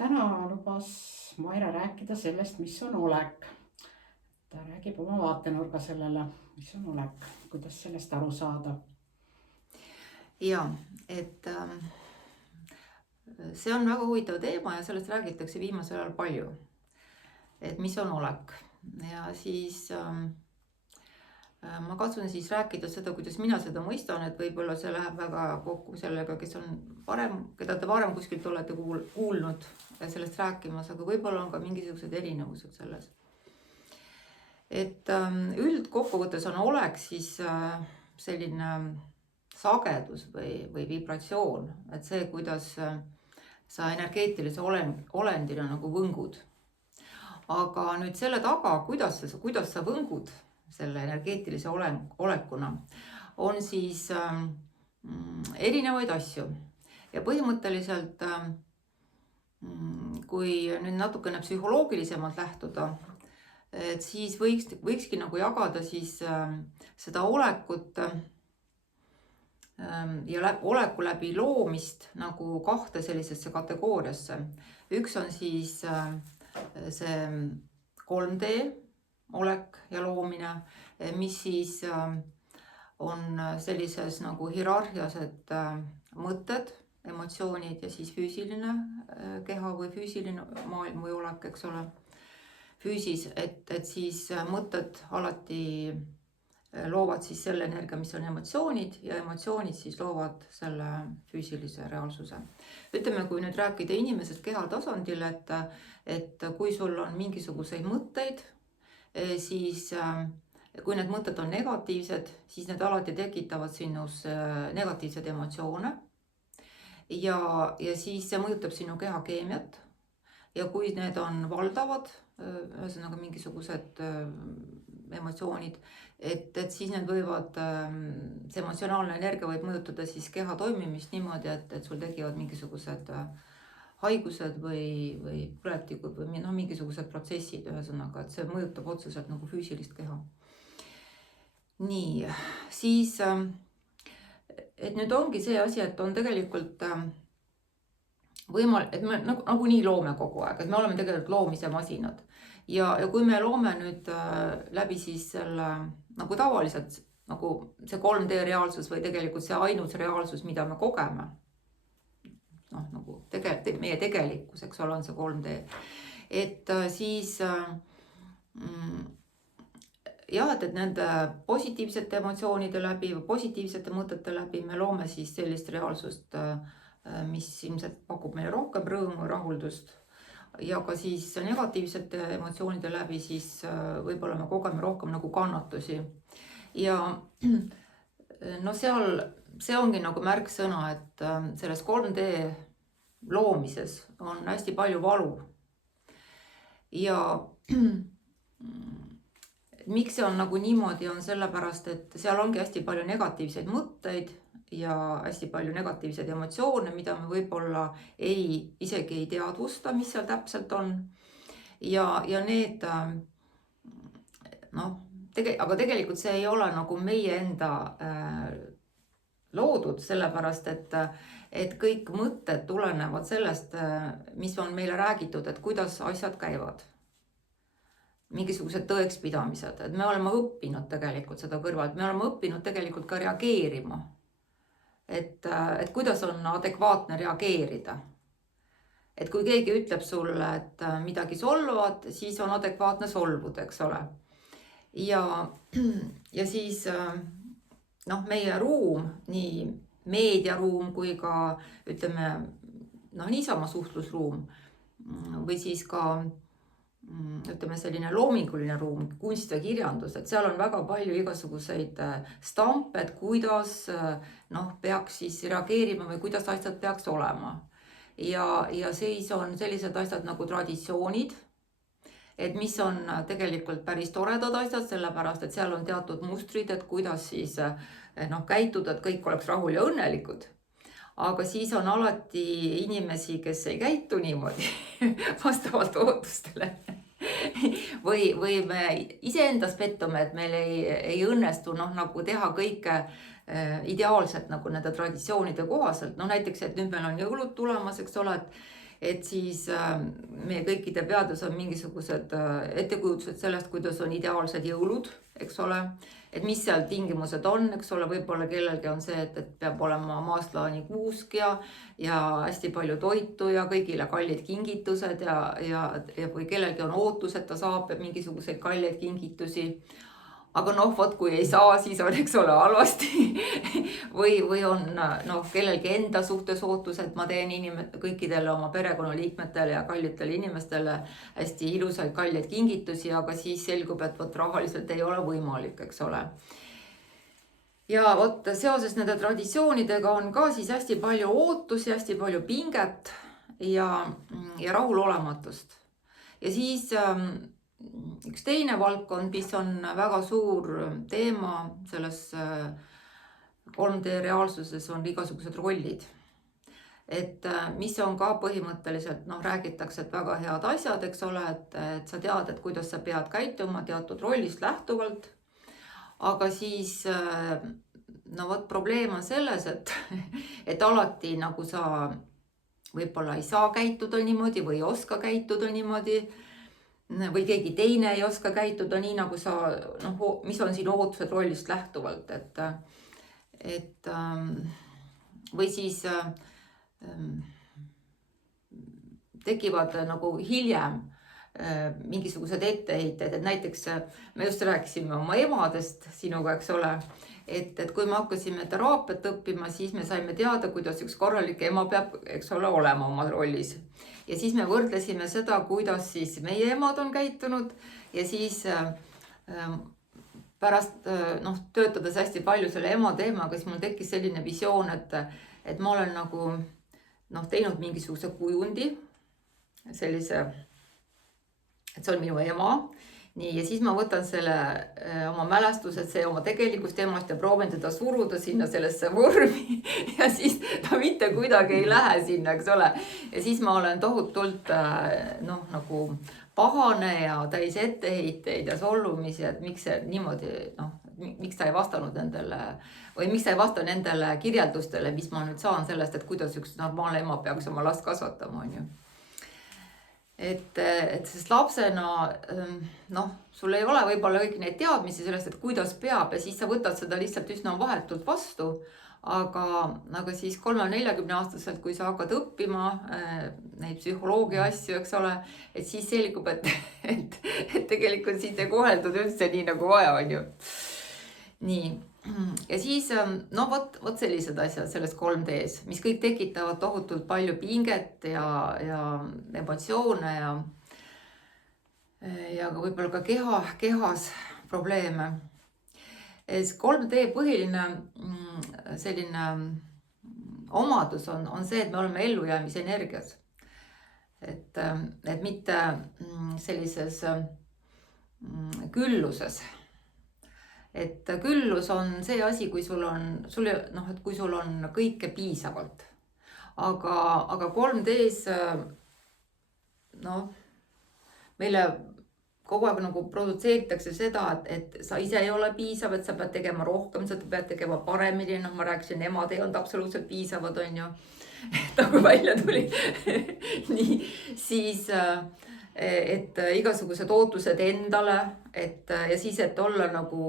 Täna lubas Maire rääkida sellest, mis on olek. Ta räägib oma vaatenurga sellele, mis on olek, kuidas sellest aru saada. Ja, see on väga huvitav teema ja sellest räägitakse viimasel ajal palju. Et mis on olek. Ja siis ma katsun siis rääkida seda, kuidas mina seda mõistan, et võib-olla see läheb väga kokku sellega, keda te varem kuskilt olete kuulnud sellest rääkimas, aga võib-olla on ka mingisugused erinevused selles. Et üldkokkuvõttes on olek siis selline sagedus või vibratsioon, et see, kuidas sa energeetilise olendina nagu võngud. Aga nüüd selle taga, kuidas sa võngud selle energeetilise olekuna, on siis erinevaid asju. Ja põhimõtteliselt, kui nüüd natukene psühholoogilisemalt lähtuda, et siis võikski nagu jagada siis seda olekut ja oleku läbi loomist nagu kahte sellisesse kategooriasse. Üks on siis see 3D olek ja loomine, mis siis on sellises nagu hierarhias, et mõtted, emotsioonid ja siis füüsiline keha või füüsiline maailm või olek, eks ole, füüsis, et siis mõtted alati loovad siis selle energia, mis on emotsioonid, ja emotsioonid siis loovad selle füüsilise reaalsuse. Ütleme, kui nüüd rääkida inimesest keha tasandil, et kui sul on mingisuguseid mõtteid, siis kui need mõtted on negatiivsed, siis need alati tekitavad sinus negatiivsed emotsioone ja siis see mõjutab sinu keha keemiat. Ja kui need on valdavad, ühesõnaga mingisugused emotsioonid, et siis need võivad, see emotsionaalne energia võib mõjutada siis keha toimimist niimoodi, et sul tekivad mingisugused haigused või põletikud või mingisugused protsessid, ühesõnaga, et see mõjutab otseselt nagu füüsilist keha. Nii, siis, et nüüd ongi see asi, et on tegelikult et me nagu nii loome kogu aeg, et me oleme tegelikult loomise masinad. Ja kui me loome nüüd läbi siis selle nagu tavaliselt, nagu see 3D reaalsus või tegelikult see ainus reaalsus, mida me kogeme, nagu meie tegelikkus, eks ole, on see 3D, et siis jah, et nende positiivsete emotsioonide läbi või positiivsete mõtete läbi me loome siis sellist reaalsust, mis ilmselt pakub meile rohkem rõõmu ja rahuldust, ja ka siis negatiivsete emotsioonide läbi siis võib-olla me kogeme rohkem nagu kannatusi. Ja no see ongi nagu märksõna, et selles 3D loomises on hästi palju valu. Ja miks see on nagu niimoodi, on sellepärast, et seal ongi hästi palju negatiivseid mõtteid ja hästi palju negatiivseid emotsioone, mida me võib-olla isegi ei teadvusta, mis seal täpselt on. Ja need, aga tegelikult see ei ole nagu meie enda loodud, sellepärast, et kõik mõtted tulenevad sellest, mis on meile räägitud, et kuidas asjad käivad. Mingisugused tõekspidamised, et me oleme õppinud tegelikult seda kõrvalt, me oleme õppinud tegelikult ka reageerima. Et kuidas on adekvaatne reageerida. Et kui keegi ütleb sulle, et midagi solvad, siis on adekvaatne solvuda, eks ole. Ja siis meie ruum, nii meediaruum kui ka ütleme, niisama suhtlusruum või siis ka ütleme selline loominguline ruum, kunst ja kirjandus, et seal on väga palju igasuguseid stampe, et kuidas peaks siis reageerima või kuidas asjad peaks olema. Ja siis on sellised asjad nagu traditsioonid, et mis on tegelikult päris toredad asjad, sellepärast, et seal on teatud mustrid, et kuidas siis käituda, et kõik oleks rahul ja õnnelikud. Aga siis on alati inimesi, kes ei käitu niimoodi vastavalt ootustele. Või me iseendas pettume, et meil ei õnnestu nagu teha kõike ideaalselt nagu nende traditsioonide kohaselt. Näiteks, et nüüd meil on jõulud tulemas, eks ole, et siis meie kõikide peades on mingisugused ettekujutused sellest, kuidas on ideaalsed jõulud, eks ole, et mis seal tingimused on, eks ole, võib-olla kellelgi on see, et peab olema maastlaani kuusk ja hästi palju toitu ja kõigile kallid kingitused ja või kellelgi on ootus, et ta saab mingisuguseid kalleid kingitusi. Aga noh, vot kui ei saa, siis on, eks ole, halvasti. või on kellelgi enda suhtes ootus, et ma teen kõikidele oma perekonnaliikmetele ja kallitele inimestele hästi ilusaid kalleid kingitusi, aga siis selgub, et vot rahaliselt ei ole võimalik, eks ole. Ja vot seoses nende traditsioonidega on ka siis hästi palju ootusi, hästi palju pinget ja rahulolematust. Ja siis üks teine valdkond, mis on väga suur teema selles 3D reaalsuses, on igasugused rollid. Et mis on ka põhimõtteliselt, räägitakse, et väga head asjad, eks ole, et sa tead, et kuidas sa pead käituma teatud rollist lähtuvalt. Aga siis, probleem on selles, et alati nagu sa võib-olla ei saa käituda niimoodi või ei oska käituda niimoodi, või keegi teine ei oska käituda nii, nagu sa, mis on sinu ootused rollist lähtuvalt, või siis tekivad nagu hiljem mingisugused etteheited, et näiteks me just rääkisime oma emadest sinuga, eks ole, et kui me hakkasime teraapiat õppima, siis me saime teada, kuidas üks korralik ema peab, eks ole, olema oma rollis. Ja siis me võrdlesime seda, kuidas siis meie emad on käitunud ja siis pärast töötades hästi palju selle ema teemaga, siis mul tekkis selline visioon, et ma olen nagu teinud mingisuguse kujundi, sellise, et see on minu ema. Nii, ja siis ma võtan selle oma mälestused, see oma tegelikust emast ja proovin teda suruda sinna sellesse vormi ja siis ta mitte kuidagi ei lähe sinna, eks ole. Ja siis ma olen tohutult nagu pahane ja täis etteheiteid ja solvumisi, et miks see niimoodi, miks ta ei vastanud nendele või miks ta ei vasta nendele kirjeldustele, mis ma nüüd saan sellest, et kuidas üks normaalne ema peaks oma last kasvatama, on ju. Et sest lapsena, sul ei ole võib-olla kõik neid teadmisi sellest, et kuidas peab ja siis sa võtad seda lihtsalt üsna vahetult vastu, aga siis 30-40 aastaselt, kui sa hakkad õppima neid psühholoogia asju, eks ole, et siis selgub, et tegelikult sind ei koheldud üldse nii nagu vaja, on ju. Nii. Ja siis, vot sellised asjad selles 3Ds, mis kõik tekitavad tohutult palju pinget ja emotsioone ja ka võib-olla ka kehas probleeme. 3D põhiline selline omadus on see, et me oleme ellujäämise energias. Et mitte sellises külluses. Et küllus on see asi, kui sul on kõike piisavalt. Aga 3Ds, meile kogu aeg nagu produtseeritakse seda, et sa ise ei ole piisav, et sa pead tegema rohkem, sa pead tegema paremini. Ma rääkisin, emad ei olnud absoluutselt piisavad, on ju. Nagu välja tuli. Nii, siis et igasugused ootused endale, ja siis, et olla nagu,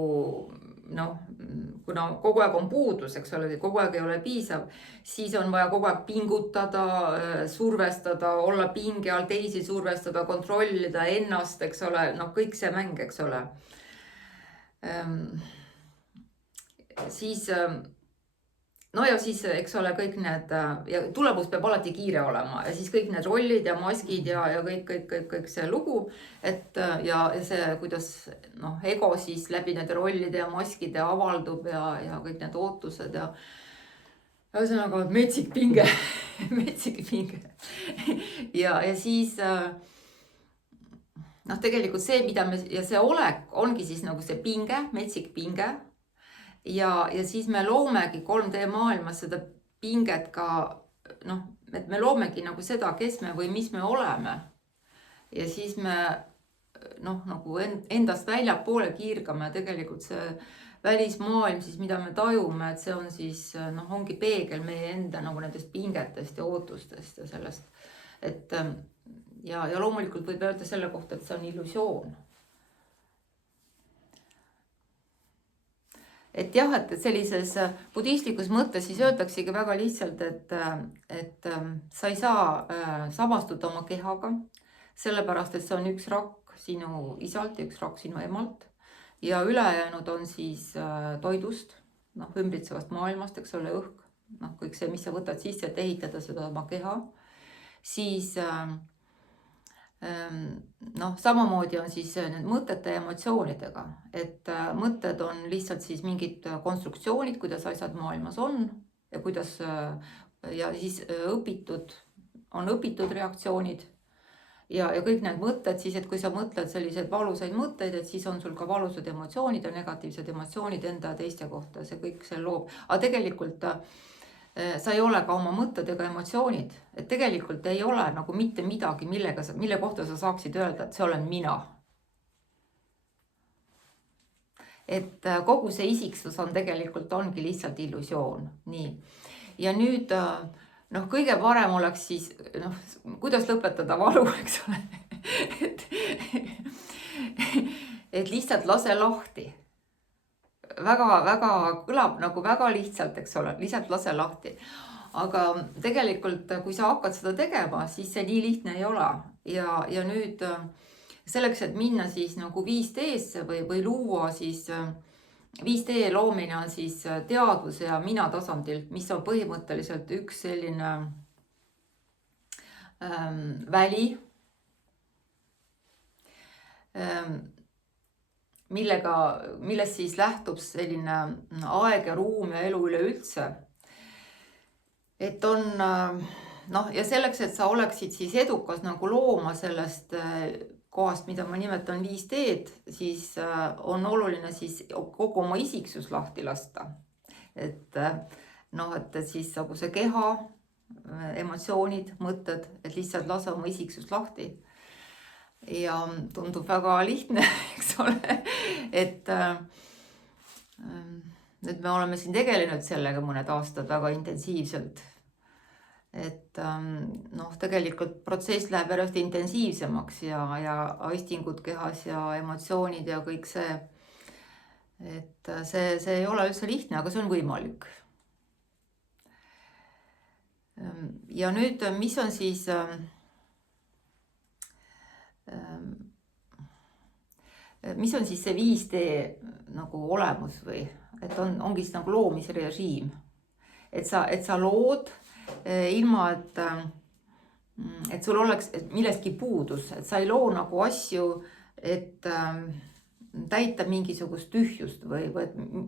kuna kogu aeg on puudus, eks ole, kogu aeg ei ole piisav, siis on vaja kogu aeg pingutada, survestada, olla pinge all, teisi survestada, kontrollida ennast, eks ole, kõik see mäng, eks ole. Siis ja siis, eks ole, kõik need, ja tulemus peab alati kiire olema ja siis kõik need rollid ja maskid ja kõik see lugu, ja see, kuidas ego siis läbi nende rollide ja maskide avaldub ja kõik need ootused ja ühesõnaga metsik pinge, ja siis tegelikult see, mida ja see olek ongi siis nagu see pinge, metsik pinge. Ja siis me loomegi 3D maailmas seda pinget ka, et me loomegi nagu seda, kes me või mis me oleme. Ja siis me nagu endast väljapoole kiirgame, tegelikult see välismaailm siis, mida me tajume, et see on siis, ongi peegel meie enda nagu nendest pingetest ja ootustest ja et ja loomulikult võib öelda selle kohta, et see on illusioon. Et jah, et sellises budistlikus mõttes siis öeldaksegi väga lihtsalt, et sa ei saa samastuda oma kehaga, sellepärast, et see on üks rakk sinu isalt ja üks rakk sinu emalt ja ülejäänud on siis toidust, ümbritsevast maailmast, eks ole, õhk, kõik see, mis sa võtad sisse, et ehitada seda oma keha, siis samamoodi on siis need mõtete ja emotsioonidega, et mõtted on lihtsalt siis mingid konstruktsioonid, kuidas asjad maailmas on ja kuidas ja siis on õpitud reaktsioonid ja kõik need mõtted siis, et kui sa mõtled selliseid valusaid mõtteid, et siis on sul ka valusad emotsioonid ja negatiivsed emotsioonid enda ja teiste kohta, see kõik see loob, aga tegelikult sa ei ole ka oma mõtted ega emotsioonid, et tegelikult ei ole nagu mitte midagi, mille kohta sa saaksid öelda, et see olen mina. Et kogu see isiksus on tegelikult ongi lihtsalt illusioon. Nii. Ja nüüd kõige parem oleks siis, kuidas lõpetada valu, eks ole. et lihtsalt lase lahti. Väga kõlab nagu väga lihtsalt, eks ole, lihtsalt lase lahti. Aga tegelikult, kui sa hakkad seda tegema, siis see nii lihtne ei ole. Ja nüüd selleks, et minna siis nagu 5D-sse või luua siis 5D loomine on siis teadvuse ja mina tasandil, mis on põhimõtteliselt üks selline väli, millest siis lähtub selline aeg ja ruum ja elu üleüldse. Et on, ja selleks, et sa oleksid siis edukas nagu looma sellest kohast, mida ma nimetan 5D-d, siis on oluline siis kogu oma isiksus lahti lasta. Et siis nagu see keha, emotsioonid, mõtted, et lihtsalt lase oma isiksus lahti. Ja tundub väga lihtne, eks ole, et me oleme siin tegelenud sellega mõned aastad väga intensiivselt. Et tegelikult protsess läheb järjest intensiivsemaks ja aistingud kehas ja emotsioonid ja kõik see. Et see ei ole üldse lihtne, aga see on võimalik. Ja nüüd, mis on siis see 5D nagu olemus või, et ongi siis nagu loomisrežiim, et sa lood ilma, et sul oleks millestki puudus, et sa ei loo nagu asju, et täita mingisugust tühjust või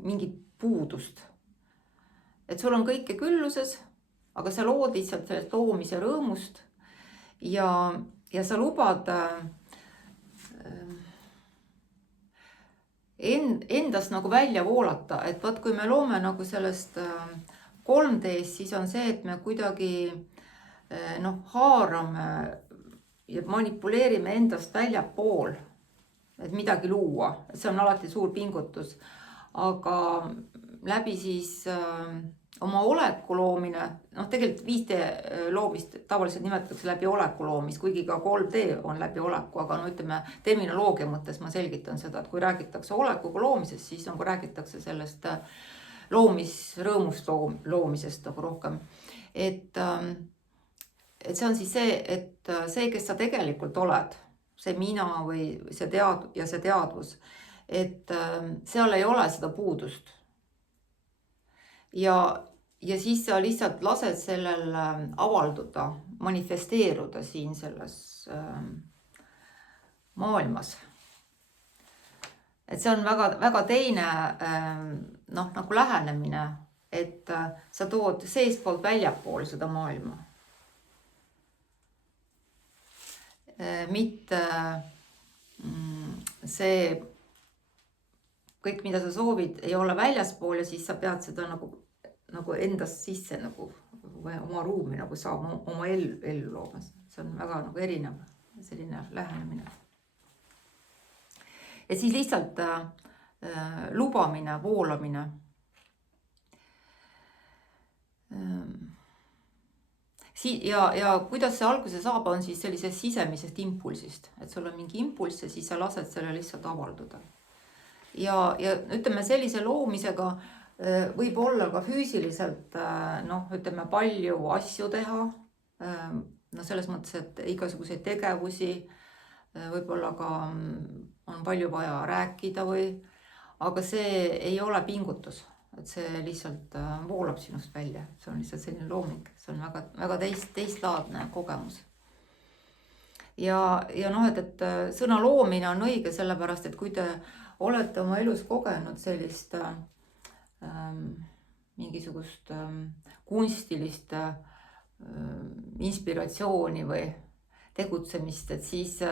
mingit puudust. Et sul on kõike külluses, aga sa lood lihtsalt sellest loomise rõõmust ja sa lubad endast nagu välja voolata, et vaat kui me loome nagu sellest 3D-s, siis on see, et me kuidagi haarame ja manipuleerime endast väljapool, et midagi luua, see on alati suur pingutus, aga läbi siis oma oleku loomine, tegelikult 5D loomist tavaliselt nimetatakse läbi oleku loomist, kuigi ka 3D on läbi oleku, aga ütleme terminoloogia mõttes ma selgitan seda, et kui räägitakse olekuga loomisest, siis nagu räägitakse sellest loomisrõõmust loomisest nagu rohkem. Et see on siis see, et see, kes sa tegelikult oled, see mina või see teadvus, et seal ei ole seda puudust. Ja siis sa lihtsalt lased sellel avalduda, manifesteeruda siin selles maailmas. Et see on väga teine nagu lähenemine, et sa tood seespoolt väljapool seda maailma. Mitte see kõik, mida sa soovid, ei ole väljaspool ja siis sa pead seda nagu endast sisse nagu oma ruumi nagu saama, oma ellu loomas. See on väga nagu erinev selline lähenemine. Ja siis lihtsalt lubamine, voolamine. ja kuidas see alguse saab, on siis sellisest sisemisest impulsist, et sul on mingi impulss ja siis sa lased selle lihtsalt avalduda. Ja ütleme, sellise loomisega võib olla ka füüsiliselt ütleme, palju asju teha. Selles mõttes, et igasuguseid tegevusi, võib-olla ka on palju vaja rääkida aga see ei ole pingutus, et see lihtsalt voolab sinust välja, see on lihtsalt selline looming, see on väga, väga teistlaadne kogemus. Ja et sõna loomine on õige sellepärast, et kui te olete oma elus kogenud sellist mingisugust kunstilist inspiratsiooni või tegutsemist, et siis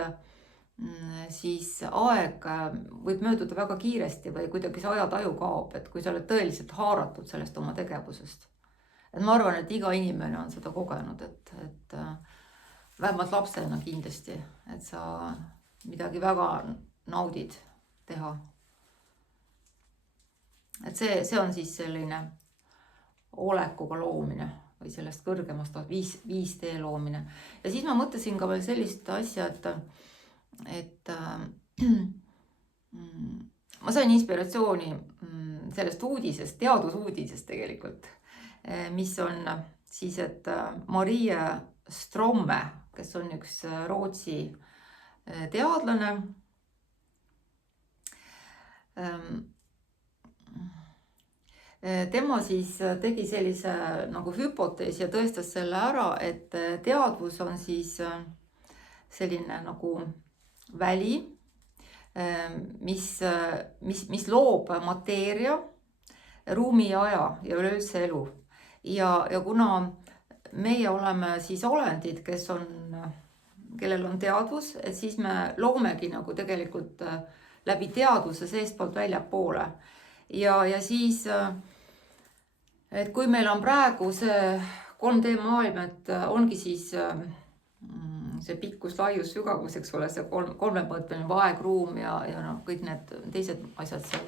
aeg võib mööduda väga kiiresti või kuidagi see ajataju kaob, et kui sa oled tõeliselt haaratud sellest oma tegevusest. Et ma arvan, et iga inimene on seda kogenud, et vähemalt lapsena kindlasti, et sa midagi väga naudid teha. Et see on siis selline olekuga loomine või sellest kõrgemast 5D loomine. Ja siis ma mõtlesin ka veel sellist asja, et ma sain inspiratsiooni sellest uudisest, teadusuudisest tegelikult, mis on siis, et Marie Stromme, kes on üks Rootsi teadlane, tema siis tegi sellise nagu hüpoteesi ja tõestas selle ära, et teadvus on siis selline nagu väli, mis loob mateeria, ruumi ja aja ja üleüldse elu. Ja kuna meie oleme siis olendid, kellel on teadvus, et siis me loomegi nagu tegelikult läbi teadvuse seestpoolt väljapoole. Ja siis, et kui meil on praegu see 3D maailm, et ongi siis see pikkus, laius, sügavus, eks ole, see kolmemõõtmeline aeg, ruum ja kõik need teised asjad seal.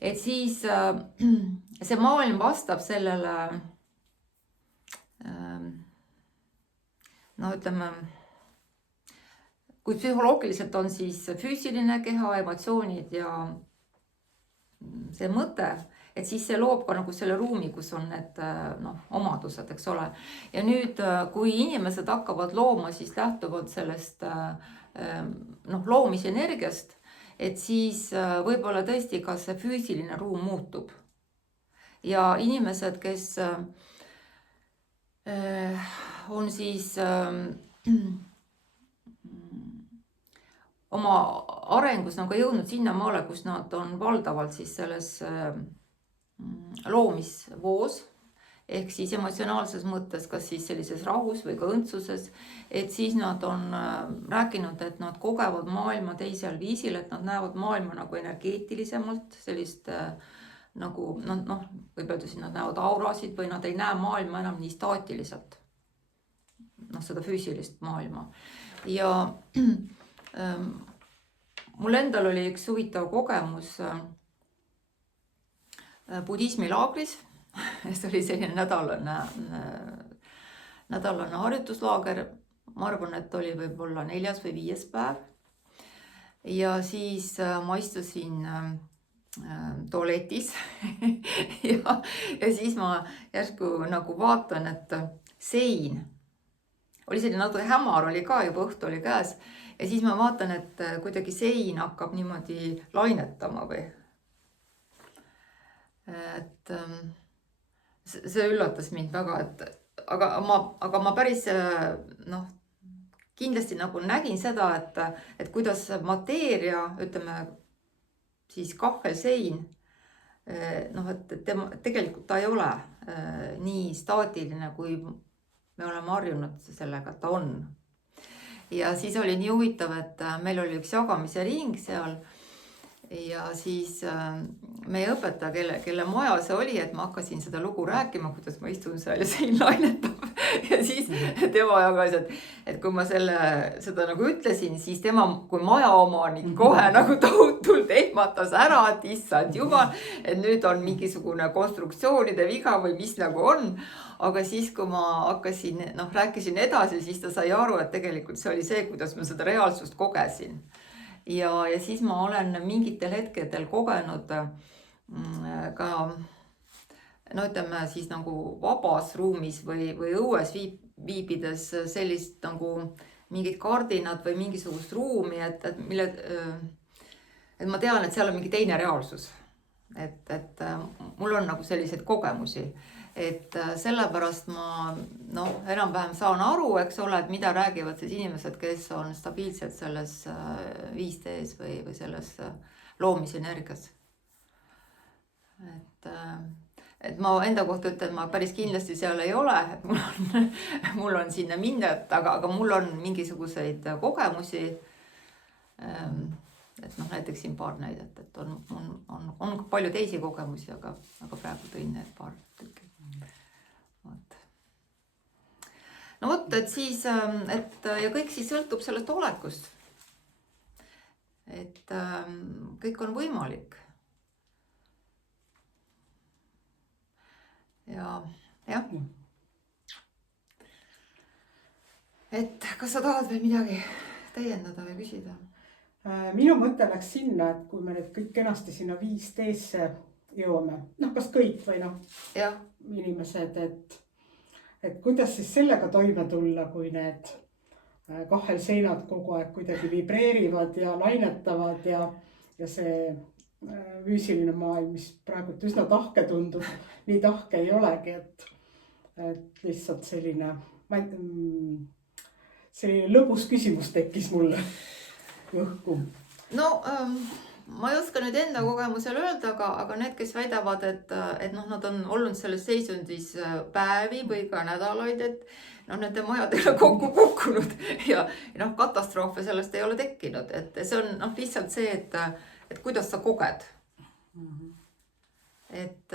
Et siis see maailm vastab sellele, ütleme, kui psühholoogiliselt on siis füüsiline keha, emotsioonid ja see mõte, et siis see loob ka nagu selle ruumi, kus on need omadused, eks ole. Ja nüüd, kui inimesed hakkavad looma, siis lähtuvalt sellest loomisenergiast, et siis võib-olla tõesti ka see füüsiline ruum muutub. Ja inimesed, kes on siis oma arengus nagu jõudnud sinnamaale, kus nad on valdavalt siis selles loomisvoos, ehk siis emotsionaalses mõttes, kas siis sellises rahus või ka õndsuses, et siis nad on rääkinud, et nad kogevad maailma teisel viisil, et nad näevad maailma nagu energeetilisemalt, sellist nagu, võib öelda, et nad näevad aurasid või nad ei näe maailma enam nii staatiliselt, seda füüsilist maailma. Ja mul endal oli üks huvitav kogemus budismilaagris. See oli selline nädalane harjutuslaager. Ma arvan, et oli võib-olla 4. või 5. päev. Ja siis ma istusin tualetis ja siis ma järsku nagu vaatan, et sein oli selline natuke hämar, oli ka juba õhtu oli käes. Ja siis ma vaatan, et kuidagi sein hakkab niimoodi lainetama või. Et see üllatas mind väga, aga ma päris kindlasti nagu nägin seda, et kuidas mateeria, ütleme siis kahvelsein, et tegelikult ta ei ole nii staatiline, kui me oleme harjunud sellega, et ta on. Ja siis oli nii huvitav, et meil oli üks jagamise ring seal ja siis meie õpetaja, kelle maja see oli, et ma hakkasin seda lugu rääkima, kuidas ma istun seal ja sein lainetab. ja siis tema jagas, et kui ma seda nagu ütlesin, siis tema kui majaomanik kohe nagu tohutult ehmatas ära, et issand jumal, et nüüd on mingisugune konstruktsioonide viga või mis nagu on. Aga siis, kui ma hakkasin, rääkisin edasi, siis ta sai aru, et tegelikult see oli see, kuidas ma seda reaalsust kogesin. Ja siis ma olen mingitel hetkedel kogenud ka, ütleme siis nagu vabas ruumis või õues viibides sellist nagu mingid kardinad või mingisugust ruumi, et ma tean, et seal on mingi teine reaalsus. Et mul on nagu selliseid kogemusi. Et sellepärast ma enam-vähem saan aru, eks ole, et mida räägivad siis inimesed, kes on stabiilsed selles 5D-s või selles loomisenergias. Et ma enda kohta ütlen, ma päris kindlasti seal ei ole, et mul on sinna minna, aga mul on mingisuguseid kogemusi. Et näiteks siin paar näidet, et on palju teisi kogemusi, aga praegu tõin need paar tükki. No vot, et siis, ja kõik siis sõltub sellest olekust. Et kõik on võimalik. Ja. Et kas sa tahad veel midagi täiendada või küsida? Minu mõte läks sinna, et kui me nüüd kõik kenasti sinna 5D-sse jõuame, kas kõik või inimesed, et kuidas siis sellega toime tulla, kui need kahelseinad kogu aeg kuidagi vibreerivad ja lainetavad ja see füüsiline maailm, mis praegu üsna tahke tundub, nii tahke ei olegi, et lihtsalt selline lõbus küsimus tekkis mulle õhku. Ma ei oska nüüd enda kogemusel öelda, aga need, kes väidavad, et nad on olnud selles seisundis päevi või ka nädalaid, et nende majad ei ole kokku kukkunud ja katastroofe sellest ei ole tekkinud. Et see on lihtsalt see, et kuidas sa koged. Et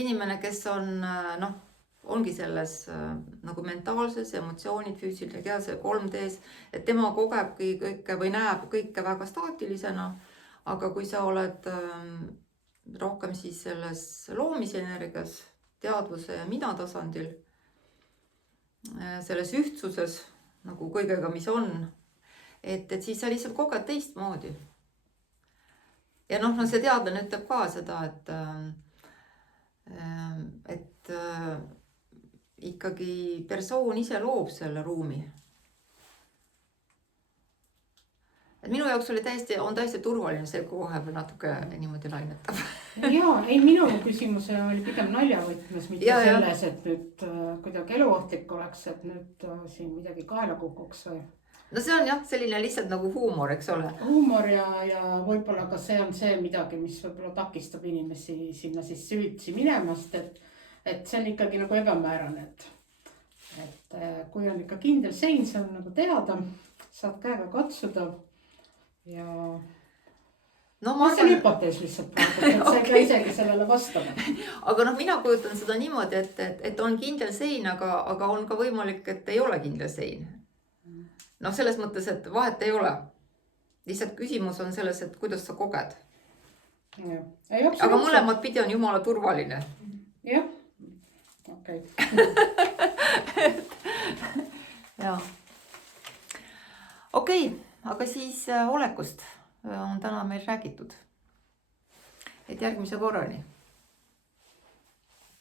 inimene, kes on, ongi selles nagu mentaalses, emotsioonid, füüsiline keha, see 3D-s, et tema kogebki kõike või näeb kõike väga staatilisena, aga kui sa oled rohkem siis selles loomisenergias, teadvuse ja mina tasandil, selles ühtsuses nagu kõigega, mis on, et siis sa lihtsalt koged teistmoodi. Ja see teadlane ütleb ka seda, et ikkagi persoon ise loob selle ruumi. Et minu jaoks on täiesti turvaline see, kui vahepeal natuke niimoodi lainetab. Minu küsimus oli pigem naljavõtmes, mitte selles, et nüüd kuidagi eluohtlik oleks, et nüüd siin midagi kaela kukuks või. See on selline lihtsalt nagu huumor, eks ole. Huumor ja võib-olla ka see on see midagi, mis võib-olla takistab inimesi sinna siis süvitsi minemast, et see on ikkagi nagu ebamäärane, et kui on ikka kindel sein, see on nagu teada, saad käega katsuda ja see on hüpotees lihtsalt praegu, et sa ei pea isegi sellele vastama. Aga mina kujutan seda niimoodi, et on kindel sein, aga on ka võimalik, et ei ole kindel sein. Selles mõttes, et vahet ei ole. Lihtsalt küsimus on selles, et kuidas sa koged. Aga mõlemad pidi on jumala turvaline. Jah. Okei. Okei, aga siis olekust on täna meil räägitud. Et järgmise korrani.